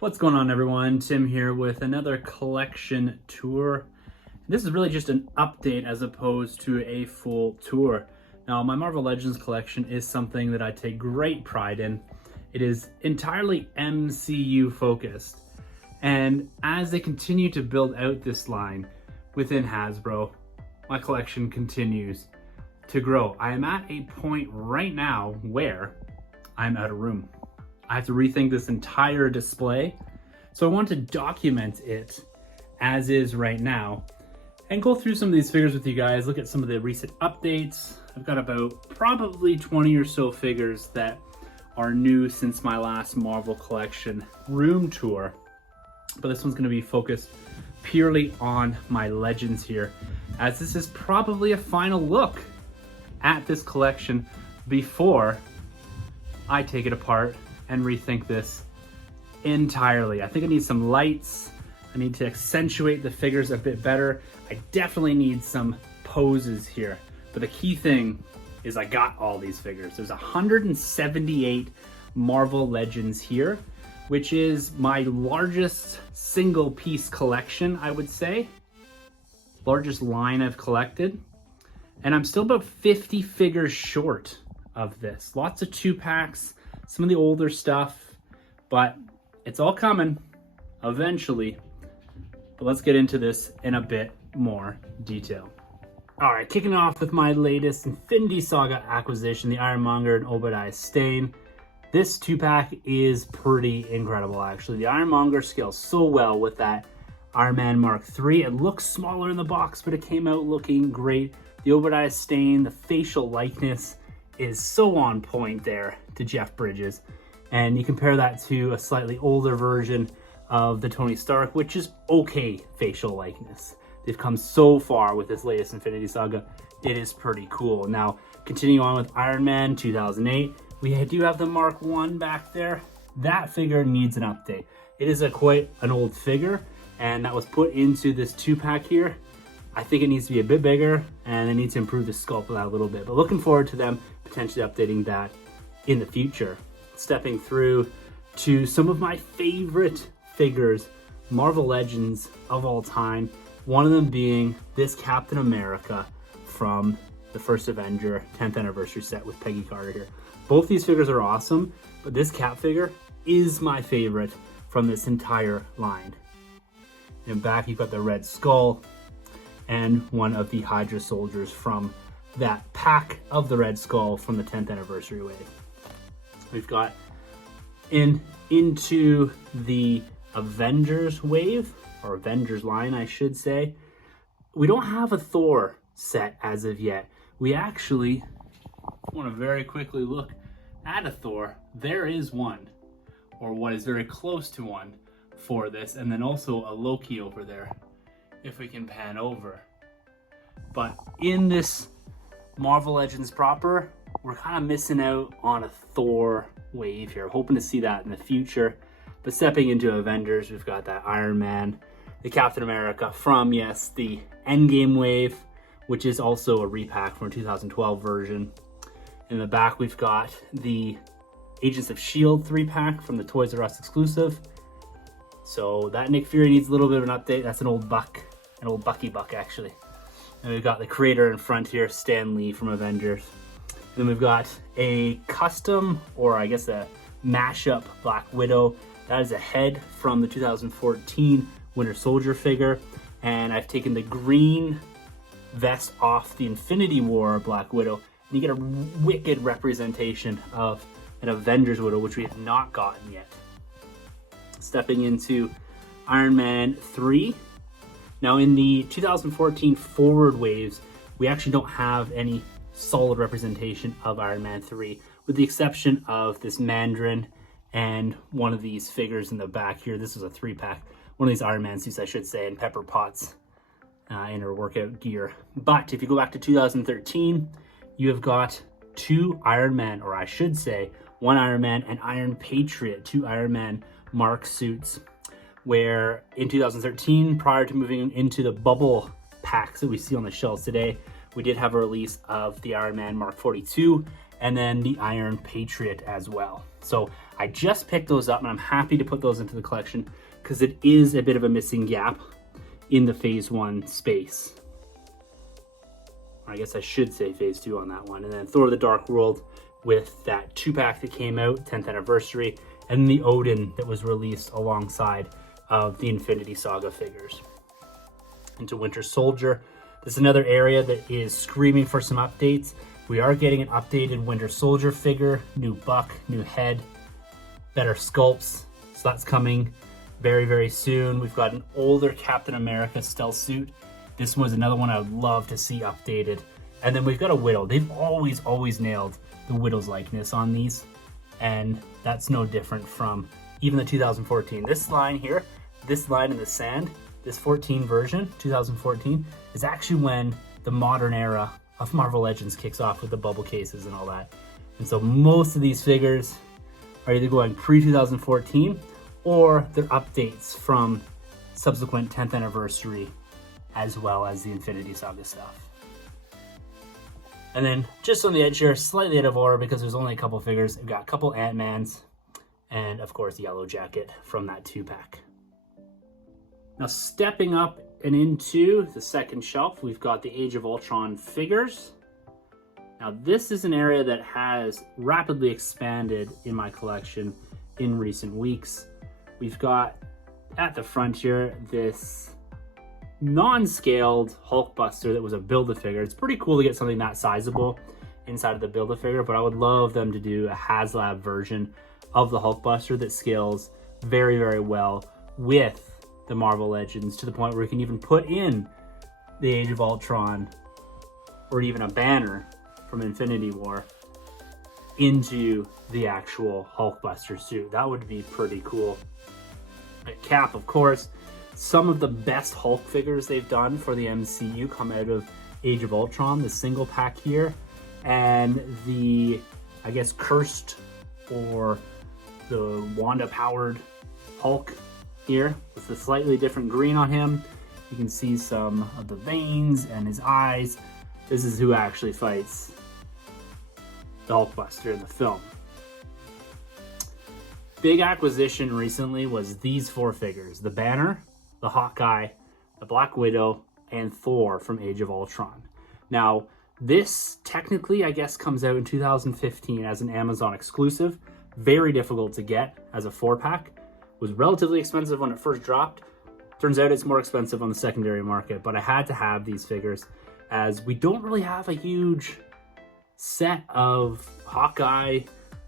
What's going on, everyone? Tim here with another collection tour. This is really just an update as opposed to a full tour. Now, my Marvel Legends collection is something that I take great pride in. It is entirely MCU focused. And as they continue to build out this line within Hasbro, my collection continues to grow. I am at a point right now where I'm out of room. I have to rethink this entire display. So I want to document it as is right now and go through some of these figures with you guys, look at some of the recent updates. I've got about probably 20 or so figures that are new since my last Marvel collection room tour. But this one's gonna be focused purely on my Legends here, as this is probably a final look at this collection before I take it apart and rethink this entirely. I think I need some lights. I need to accentuate the figures a bit better. I definitely need some poses here. But the key thing is I got all these figures. There's 178 Marvel Legends here, which is my largest single piece collection, I would say. Largest line I've collected. And I'm still about 50 figures short of this. Lots of 2-packs, some of the older stuff, but it's all coming eventually. But let's get into this in a bit more detail. All right, kicking off with my latest Infinity Saga acquisition, the Ironmonger and Obadiah Stane. This 2-pack is pretty incredible, actually. The Ironmonger scales so well with that Iron Man Mark III. It looks smaller in the box, but it came out looking great. The Obadiah Stane, the facial likeness is so on point there to Jeff Bridges. And you compare that to a slightly older version of the Tony Stark, which is okay facial likeness. They've come so far with this latest Infinity Saga. It is pretty cool. Now, continuing on with Iron Man 2008, we do have the Mark I back there. That figure needs an update. It is quite an old figure, and that was put into this 2-pack here. I think it needs to be a bit bigger, and they need to improve the sculpt of that a little bit. But looking forward to them potentially updating that in the future. Stepping through to some of my favorite figures, Marvel Legends of all time. One of them being this Captain America from the first Avenger 10th anniversary set with Peggy Carter here. Both these figures are awesome, but this Cap figure is my favorite from this entire line. In back, you've got the Red Skull and one of the Hydra soldiers from that pack of the Red Skull from the 10th anniversary wave. We've got into the Avengers wave, or Avengers line, I should say. We don't have a Thor set as of yet. We actually want to very quickly look at a Thor. There is one, or what is very close to one for this, and then also a Loki over there, if we can pan over. But in this Marvel Legends proper, we're kind of missing out on a Thor wave here. Hoping to see that in the future. But stepping into Avengers, we've got that Iron Man, the Captain America from, yes, the Endgame wave, which is also a repack from a 2012 version. In the back, we've got the Agents of S.H.I.E.L.D. 3-pack from the Toys R Us exclusive. So that Nick Fury needs a little bit of an update. That's an old Bucky Buck, actually. And we've got the creator in front here, Stan Lee from Avengers. Then we've got a custom, or I guess a mashup Black Widow. That is a head from the 2014 Winter Soldier figure. And I've taken the green vest off the Infinity War Black Widow. And you get a wicked representation of an Avengers Widow, which we have not gotten yet. Stepping into Iron Man 3. Now in the 2014 Forward waves, we actually don't have any solid representation of Iron Man 3, with the exception of this Mandarin and one of these figures in the back here. This is a 3-pack. One of these Iron Man suits, I should say, and Pepper Potts in her workout gear. But if you go back to 2013, you have got 2 Iron Man, or I should say, 1 Iron Man and Iron Patriot, 2 Iron Man Mark suits, where in 2013, prior to moving into the bubble packs that we see on the shelves today, we did have a release of the Iron Man Mark 42 and then the Iron Patriot as well. So I just picked those up, and I'm happy to put those into the collection because it is a bit of a missing gap in the Phase 1 space. I guess I should say Phase 2 on that one. And then Thor the Dark World with that 2-pack that came out, 10th anniversary, and the Odin that was released alongside of the Infinity Saga figures. Into Winter Soldier. This is another area that is screaming for some updates. We are getting an updated Winter Soldier figure, new buck, new head, better sculpts. So that's coming very, very soon. We've got an older Captain America stealth suit. This was another one I would love to see updated. And then we've got a Widow. They've always nailed the Widow's likeness on these. And that's no different from even the 2014. This line here, this line in the sand, this 14 version, 2014, is actually when the modern era of Marvel Legends kicks off with the bubble cases and all that. And so most of these figures are either going pre-2014 or they're updates from subsequent 10th anniversary as well as the Infinity Saga stuff. And then just on the edge here, slightly out of order because there's only a couple figures. We've got a couple Ant-Mans and of course Yellow Jacket from that 2-pack. Now stepping up and into the second shelf, we've got the Age of Ultron figures. Now this is an area that has rapidly expanded in my collection in recent weeks. We've got at the front here this non-scaled Hulkbuster that was a Build-A-Figure. It's pretty cool to get something that sizable inside of the Build-A-Figure, but I would love them to do a HasLab version of the Hulkbuster that scales very, very well with the Marvel Legends to the point where we can even put in the Age of Ultron or even a Banner from Infinity War into the actual Hulkbuster suit. That would be pretty cool. Cap, of course. Some of the best Hulk figures they've done for the MCU come out of Age of Ultron, the single pack here, and the, I guess, cursed or the Wanda-powered Hulk here with the slightly different green on him. You can see some of the veins and his eyes. This is who actually fights the Hulkbuster in the film. Big acquisition recently was these 4 figures: the Banner, the Hawkeye, the Black Widow, and Thor from Age of Ultron. Now, this technically, I guess, comes out in 2015 as an Amazon exclusive. Very difficult to get as a 4-pack. Was relatively expensive when it first dropped. Turns out it's more expensive on the secondary market, but I had to have these figures as we don't really have a huge set of Hawkeye,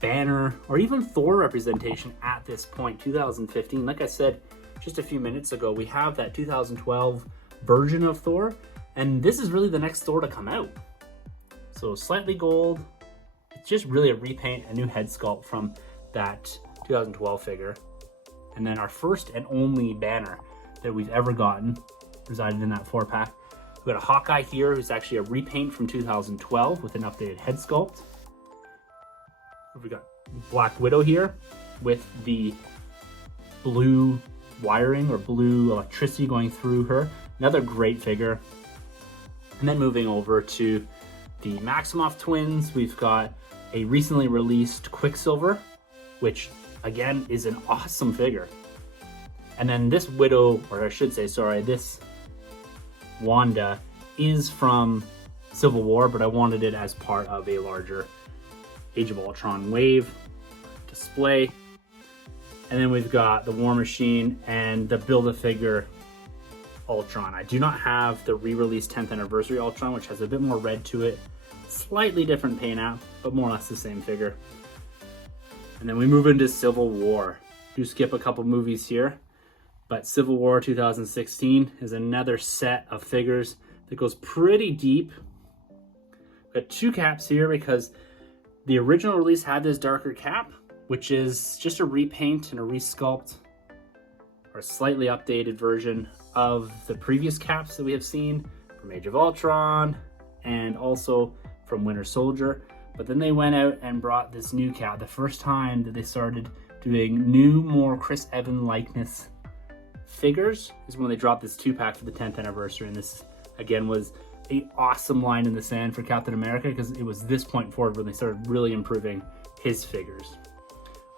Banner, or even Thor representation at this point, 2015. Like I said just a few minutes ago, we have that 2012 version of Thor, and this is really the next Thor to come out. So slightly gold. It's just really a repaint, a new head sculpt from that 2012 figure. And then our first and only Banner that we've ever gotten resided in that 4-pack. We've got a Hawkeye here who's actually a repaint from 2012 with an updated head sculpt. We've got Black Widow here with the blue wiring or blue electricity going through her. Another great figure. And then moving over to the Maximoff twins, we've got a recently released Quicksilver, which again is an awesome figure. And then this Widow, or I should say, sorry, this Wanda is from Civil War, but I wanted it as part of a larger Age of Ultron wave display. And then we've got the War Machine and the Build-A-Figure Ultron. I do not have the re-released 10th anniversary Ultron, which has a bit more red to it. Slightly different paint app, but more or less the same figure. And then we move into Civil War. Do skip a couple movies here, but Civil War 2016 is another set of figures that goes pretty deep. Got 2 caps here because the original release had this darker cap, which is just a repaint and a resculpt or a slightly updated version of the previous caps that we have seen from Age of Ultron and also from Winter Soldier. But then they went out and brought this new cap. The first time that they started doing new, more Chris Evans likeness figures is when they dropped this 2-pack for the 10th anniversary. And this, again, was an awesome line in the sand for Captain America, because it was this point forward when they started really improving his figures.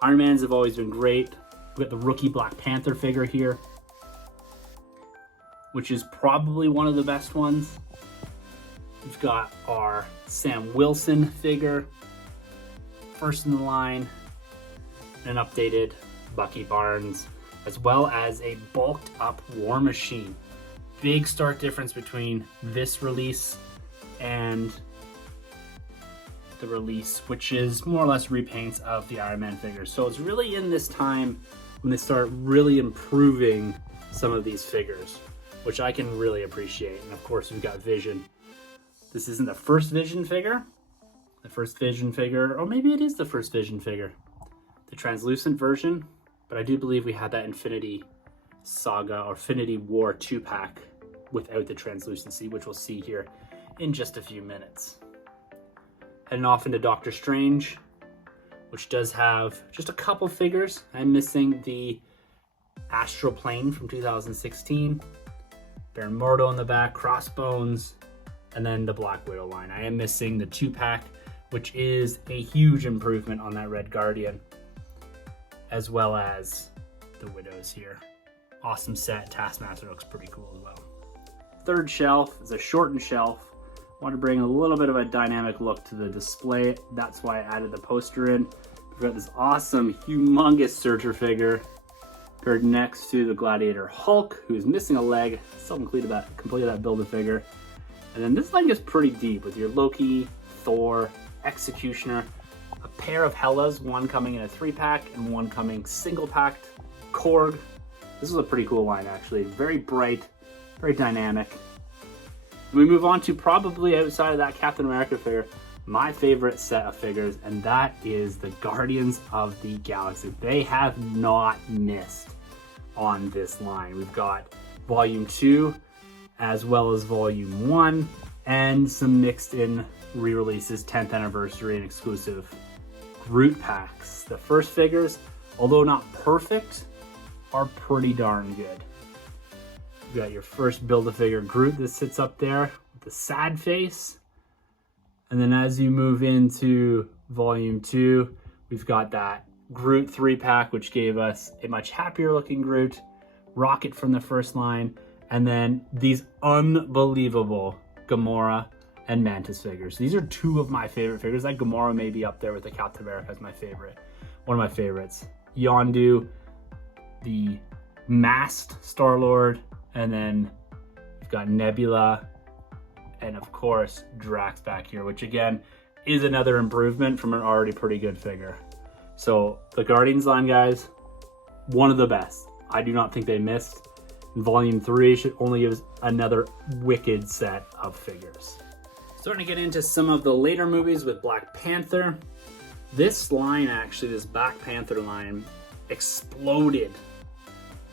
Iron Mans have always been great. We've got the rookie Black Panther figure here, which is probably one of the best ones. We've got our Sam Wilson figure, first in the line, an updated Bucky Barnes, as well as a bulked up War Machine. Big stark difference between this release and the release, which is more or less repaints of the Iron Man figures. So it's really in this time when they start really improving some of these figures, which I can really appreciate. And of course, we've got Vision. This isn't the first Vision figure. The first Vision figure, or maybe it is the first Vision figure, the translucent version, but I do believe we had that Infinity Saga or Infinity War 2-pack without the translucency, which we'll see here in just a few minutes. Heading off into Doctor Strange, which does have just a couple figures. I'm missing the Astral Plane from 2016, Baron Mordo in the back, Crossbones, and then the Black Widow line. I am missing the 2-pack, which is a huge improvement on that Red Guardian, as well as the Widows here. Awesome set. Taskmaster looks pretty cool as well. Third shelf is a shortened shelf. I want to bring a little bit of a dynamic look to the display. That's why I added the poster in. We've got this awesome, humongous Searcher figure paired next to the Gladiator Hulk, who's missing a leg. Still completed that Build-A-Figure. And then this line gets pretty deep with your Loki, Thor, Executioner, a pair of Hellas, one coming in a 3-pack and one coming single-packed, Korg. This is a pretty cool line, actually. Very bright, very dynamic. We move on to probably, outside of that Captain America figure, my favorite set of figures, and that is the Guardians of the Galaxy. They have not missed on this line. We've got Volume 2 as well as Volume 1 and some mixed in re-releases, 10th anniversary and exclusive Groot packs. The first figures, although not perfect, are pretty darn good. You got your first Build-A-Figure Groot that sits up there with the sad face. And then as you move into Volume 2, we've got that Groot 3-pack, which gave us a much happier looking Groot, Rocket from the first line, and then these unbelievable Gamora and Mantis figures. These are two of my favorite figures. That Gamora may be up there with the Captain America as my favorite. One of my favorites. Yondu, the masked Star-Lord, and then we've got Nebula, and of course Drax back here, which again is another improvement from an already pretty good figure. So the Guardians line, guys, one of the best. I do not think they missed. Volume 3 should only give us another wicked set of figures. Starting to get into some of the later movies with Black Panther. This line, actually, this Black Panther line, exploded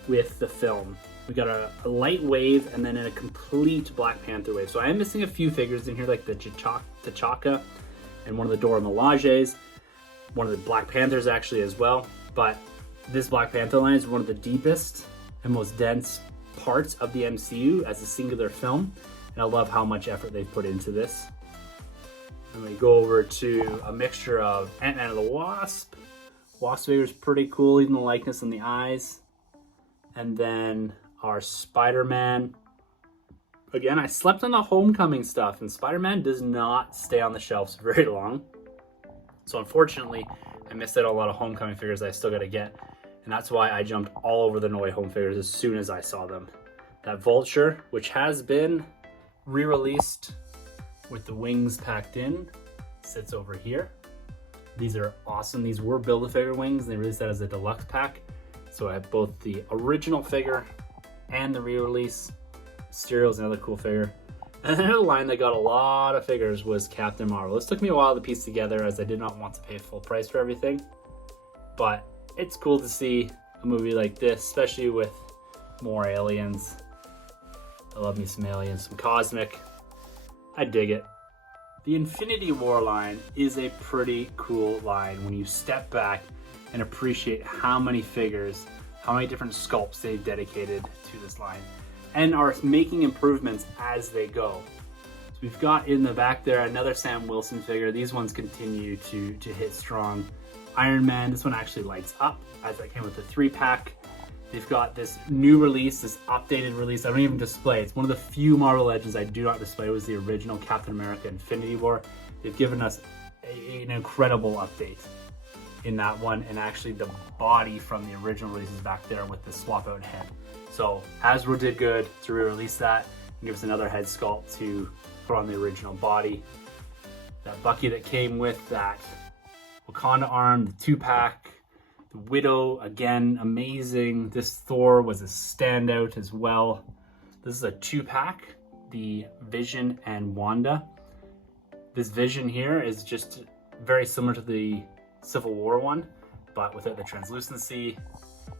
with the film. We got a light wave and then a complete Black Panther wave. So I am missing a few figures in here, like the T'Chaka and one of the Dora Milajes, one of the Black Panthers actually as well. But this Black Panther line is one of the deepest and most dense parts of the MCU as a singular film. And I love how much effort they've put into this. And we go over to a mixture of Ant-Man and the Wasp. Wasp figure is pretty cool, even the likeness in the eyes. And then our Spider-Man. Again, I slept on the Homecoming stuff, and Spider-Man does not stay on the shelves very long. So unfortunately, I missed out on a lot of Homecoming figures that I still got to get. And that's why I jumped all over the No Way Home figures as soon as I saw them. That Vulture, which has been re-released with the wings packed in, sits over here. These are awesome. These were Build-A-Figure wings. They released that as a deluxe pack. So I have both the original figure and the re-release. Mysterio's another cool figure. And another line that got a lot of figures was Captain Marvel. This took me a while to piece together as I did not want to pay full price for everything. But it's cool to see a movie like this, especially with more aliens. I love me some aliens, some cosmic. I dig it. The Infinity War line is a pretty cool line when you step back and appreciate how many figures, how many different sculpts they've dedicated to this line and are making improvements as they go. So we've got in the back there another Sam Wilson figure. These ones continue to hit strong. Iron Man, this one actually lights up as that came with the 3-pack. They've got this new release, this updated release. I don't even display. It's one of the few Marvel Legends I do not display. It was the original Captain America Infinity War. They've given us an incredible update in that one, and actually the body from the original release is back there with the swap out head. So Hasbro did good to re-release that and give us another head sculpt to put on the original body. That Bucky that came with that Wakanda arm, the 2-pack, the Widow, again, amazing. This Thor was a standout as well. This is a 2-pack, the Vision and Wanda. This Vision here is just very similar to the Civil War one, but without the translucency.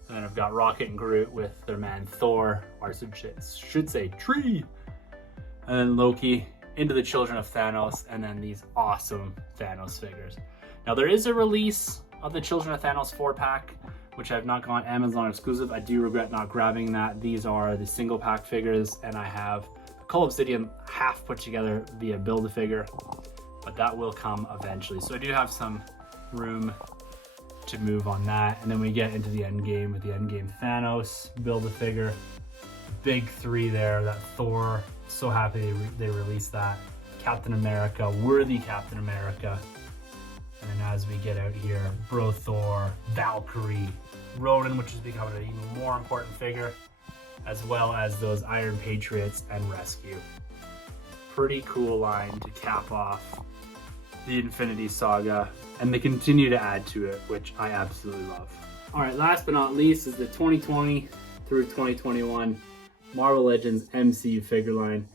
And then I've got Rocket and Groot with their man Thor, or I should say Tree. And then Loki into the Children of Thanos, and then these awesome Thanos figures. Now there is a release of the Children of Thanos 4-pack, which I've not gone Amazon exclusive. I do regret not grabbing that. These are the single pack figures, and I have the Cull Obsidian half put together via Build-A-Figure, but that will come eventually. So I do have some room to move on that. And then we get into the end game with the Endgame Thanos Build-A-Figure. Big 3 there, that Thor, so happy they released that. Captain America, worthy Captain America. And then as we get out here, Bro Thor, Valkyrie, Ronan, which is becoming an even more important figure, as well as those Iron Patriots and Rescue. Pretty cool line to cap off the Infinity Saga, and they continue to add to it, which I absolutely love. All right, last but not least is the 2020 through 2021 Marvel Legends MCU figure line.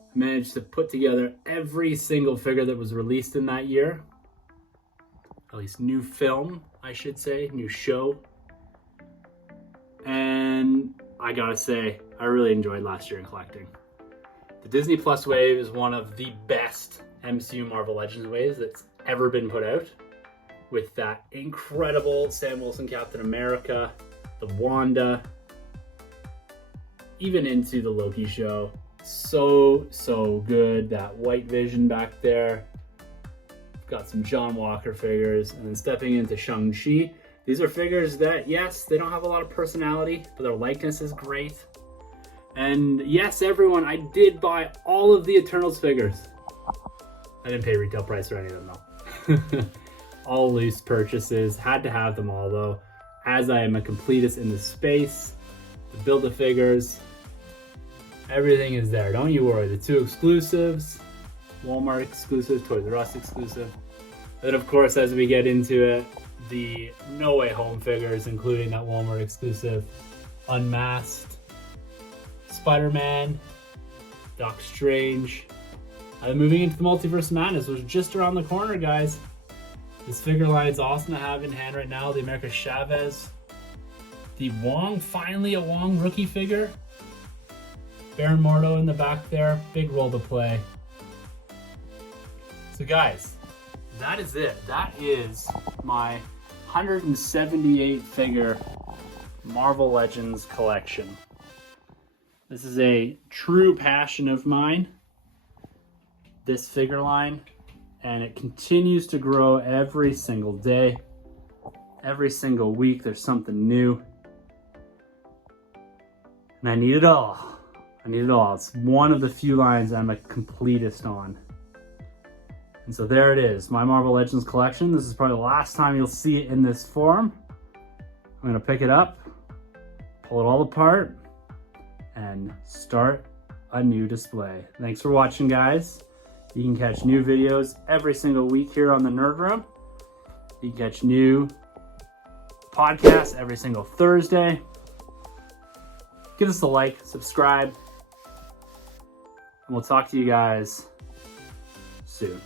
I managed to put together every single figure that was released in that year. At least new film, I should say, new show. And I gotta say, I really enjoyed last year in collecting. The Disney Plus wave is one of the best MCU Marvel Legends waves that's ever been put out, with that incredible Sam Wilson Captain America, the Wanda, even into the Loki show. So good. That White Vision back there. Got some John Walker figures, and then stepping into Shang-Chi. These are figures that, yes, they don't have a lot of personality, but their likeness is great. And yes, everyone, I did buy all of the Eternals figures. I didn't pay retail price for any of them though. All loose purchases, had to have them all though, as I am a completist in the space. The Build-A-Figures, everything is there, don't you worry. The 2 exclusives, Walmart exclusive, Toys R Us exclusive. Then of course, as we get into it, the No Way Home figures, including that Walmart exclusive Unmasked, Spider-Man, Doc Strange. Moving into the Multiverse Madness, which is just around the corner, guys. This figure line is awesome to have in hand right now. The America Chavez, the Wong, finally a Wong rookie figure. Baron Mordo in the back there, big role to play. So guys, that is it. That is my 178 figure Marvel Legends collection. This is a true passion of mine, this figure line, and it continues to grow every single day. Every single week there's something new. And I need it all. I need it all. It's one of the few lines I'm a completist on. And so there it is, my Marvel Legends collection. This is probably the last time you'll see it in this form. I'm gonna pick it up, pull it all apart, and start a new display. Thanks for watching, guys. You can catch new videos every single week here on the Nerd Room. You can catch new podcasts every single Thursday. Give us a like, subscribe, and we'll talk to you guys soon.